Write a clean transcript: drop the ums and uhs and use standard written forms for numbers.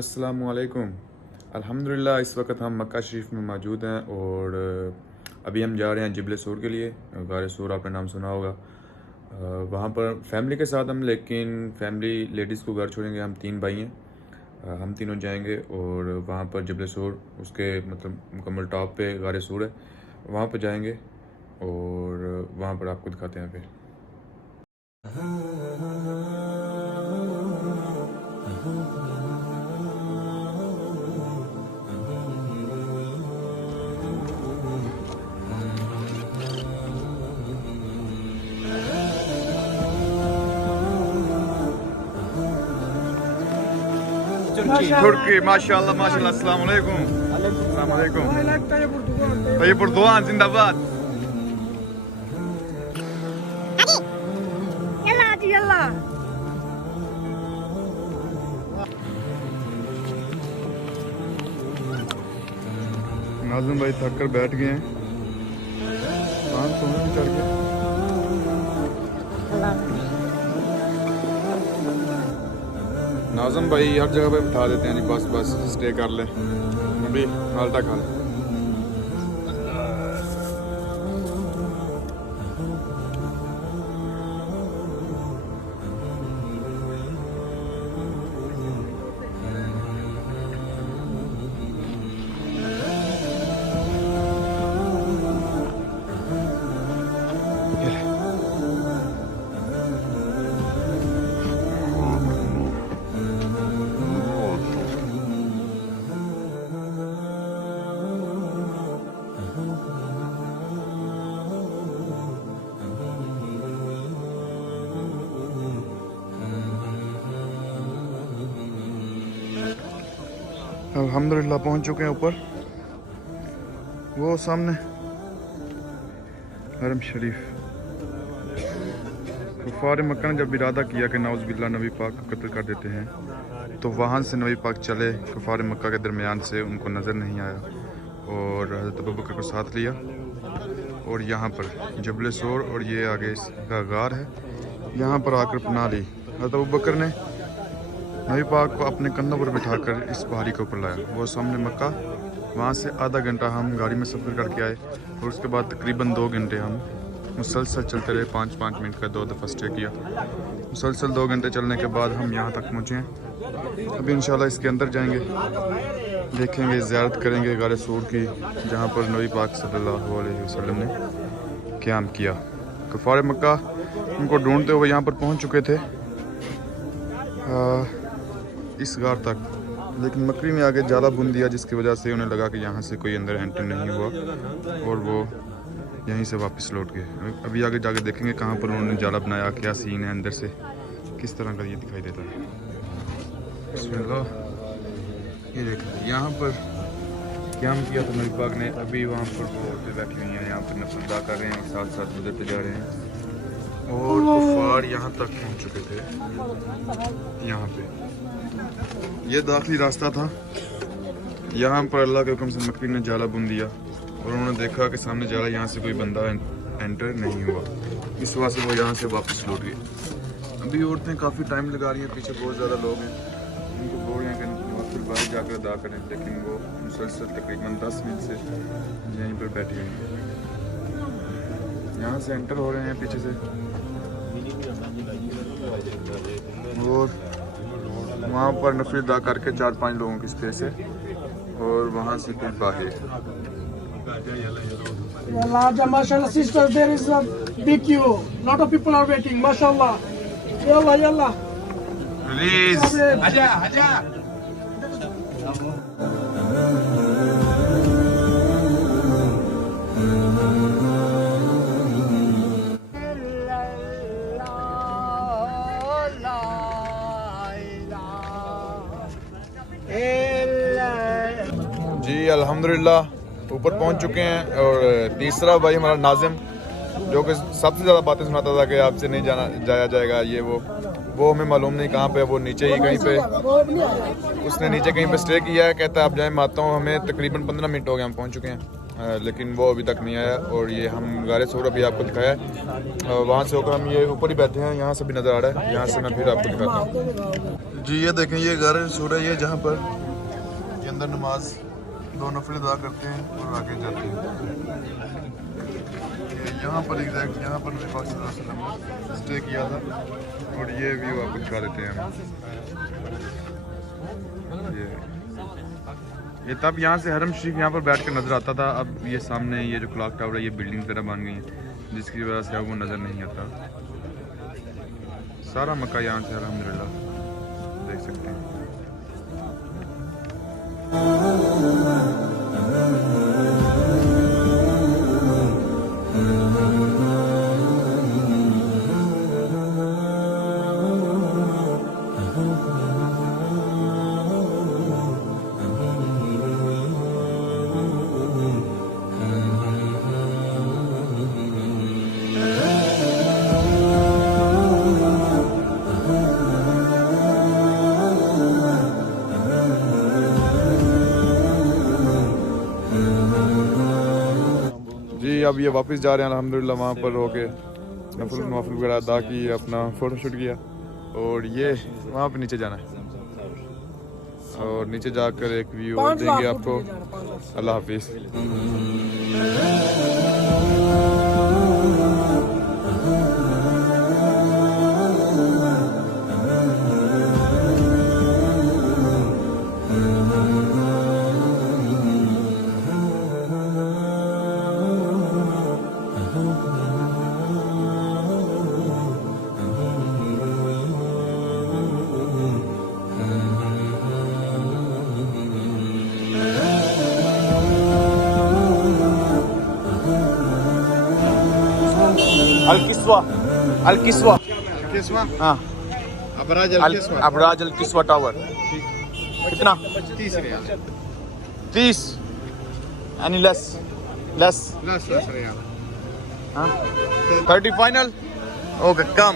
अस्सलामुअलैकुम। अल्हम्दुलिल्लाह इस वक्त हम मक्का शरीफ में मौजूद हैं और अभी हम जा रहे हैं जिबल सूर के लिए। गार सूर आपने नाम सुना होगा। वहाँ पर फैमिली के साथ हम, लेकिन फैमिली लेडीज़ को घर छोड़ेंगे। हम 3 भाई हैं, हम तीनों जाएंगे और वहाँ पर जिबल सूर, उसके मतलब मुकम्मल टॉप पे गार सूर है, वहाँ पर जाएंगे और वहाँ पर आपको दिखाते हैं फिर। तुर्की माशाल्लाह माशाल्लाह। अस्सलाम वालेकुम। अस्सलाम वालेकुम। तैयब एर्दोगान जिंदाबाद। यल्ला नाज़िम भाई थक कर बैठ गए हैं, चढ़ के। नाज़िम भाई हर जगह पे बिठा देते हैं जी, बस बस स्टे कर ले, अभी हाल्टा खा ले। अल्हम्दुलिल्लाह पहुंच चुके हैं ऊपर, वो सामने हरम शरीफ। कुफार मक्का ने जब इरादा किया कि नाउज़ बिल्लाह नबी पाक को कत्ल कर देते हैं, तो वहाँ से नबी पाक चले, कुफार मक्का के दरमियान से उनको नज़र नहीं आया और हज़रत अबू बकर को साथ लिया और यहाँ पर जबल सूर और ये आगे इसका गार है, यहाँ पर आकर पनाह ली। हज़रत अबू बकर ने नबी पाक को अपने कंधों पर बिठाकर इस पहाड़ी के ऊपर लाया, वो सामने मक्का। वहाँ से आधा घंटा हम गाड़ी में सफ़र करके आए और उसके बाद तकरीबन 2 घंटे हम मुसलसल चलते रहे। 5-5 मिनट का 2 दफ़ा स्टे किया। मुसलसल 2 घंटे चलने के बाद हम यहाँ तक पहुँचे हैं। अभी इंशाल्लाह इसके अंदर जाएंगे, देखेंगे, ज़ियारत करेंगे गार सूर की, जहाँ पर नबी पाक सल्लल्लाहु अलैहि वसल्लम ने क़याम किया। कुफ़ार मक्का उनको ढूंढते हुए यहाँ पर पहुँच चुके थे इस गार तक, लेकिन मकरी ने आगे जाला बुन दिया, जिसकी वजह से उन्हें लगा कि यहाँ से कोई अंदर एंटर नहीं हुआ और वो यहीं से वापस लौट गए। अभी आगे जाके देखेंगे कहाँ पर उन्होंने जाला बनाया, क्या सीन है अंदर से, किस तरह का ये दिखाई देता है। बिस्मिल्लाह, ये देखें यहाँ पर क़याम किया था नबी पाक ने। अभी वहाँ पर वो औरतें बैठी हुई हैं, यहाँ पर नफल अदा कर रहे हैं और साथ साथ गुजरते जा रहे हैं और कुफार यहाँ तक पहुँच चुके थे। यहाँ पे ये दाखिली रास्ता था, यहाँ पर अल्लाह के हुक्म से मकरी ने जाला बुन दिया और उन्होंने देखा कि सामने जाला, यहाँ से कोई बंदा एंटर नहीं हुआ, इस वजह से वो यहाँ से वापस लौट गए। अभी औरतें काफ़ी टाइम लगा रही हैं, पीछे बहुत ज़्यादा लोग हैं, उनको बोल रहे हैं कि नवाफिल बाहर जाकर अदा करें, लेकिन वो मुसलसल तकरीबन 10 मिनट से यहीं पर बैठी हुई हैं। यहाँ से एंटर हो रहे हैं पीछे से और वहाँ पर नफल अदा करके 4-5 लोगों की स्पेस है और वहाँ से फिर बाहर। Mashallah, sisters, there is a big queue. Lot of people are waiting. Mashallah. Yalla, yalla. Please. आजा आजा। जी अल्हम्दुलिल्लाह ऊपर पहुंच चुके हैं और तीसरा भाई हमारा नाज़िम, जो कि सबसे ज़्यादा बातें सुनाता था कि आपसे नहीं जाया जाएगा, ये वो हमें मालूम नहीं कहाँ पे, वो नीचे ही कहीं पे, उसने नीचे कहीं पे स्टे किया है। कहता है आप जाए, मैं आता हूँ। हमें तकरीबन 15 मिनट हो गए, हम पहुँच चुके हैं। लेकिन वो अभी तक नहीं आया। और ये हम गारे सूर अभी आपको दिखाया है, वहाँ से होकर हम ये ऊपर ही बैठे हैं, यहाँ से भी नज़र आ रहा है। यहाँ से मैं फिर आपको दिखाता हूँ। जी ये देखें, ये गारे सूर है, ये जहाँ पर ये अंदर नमाज 2 नफल अदा करते हैं और आगे जाते हैं। यहाँ पर एग्जैक्ट यहाँ पर नबी पाक सल्लल्लाहु अलैहि वसल्लम ने स्टे किया था। और ये व्यू आपको दिखा देते हैं हम। ये तब यहाँ से हरम शरीफ यहाँ पर बैठ कर नज़र आता था। अब ये सामने ये जो क्लॉक टावर है, ये बिल्डिंग तरह बन गई है, जिसकी वजह से अब वो नज़र नहीं आता। सारा मक्का यहाँ से अल्हम्दुलिल्लाह देख सकते हैं। जी अब ये वापस जा रहे हैं अल्हम्दुलिल्लाह। वहाँ पर होके नफल वगैरह अदा की, अपना फ़ोटो शूट किया। और ये वहाँ पे नीचे जाना है और नीचे जाकर एक व्यू और देंगे आपको। अल्लाह हाफिज़। अल-किस्वा किस्वा हाँ, अबराज अबराज अल-किस्वा टावर। कितना? 30 रियाल 30 एनी लेस लस रियाल। हाँ 30 फाइनल। ओके कम।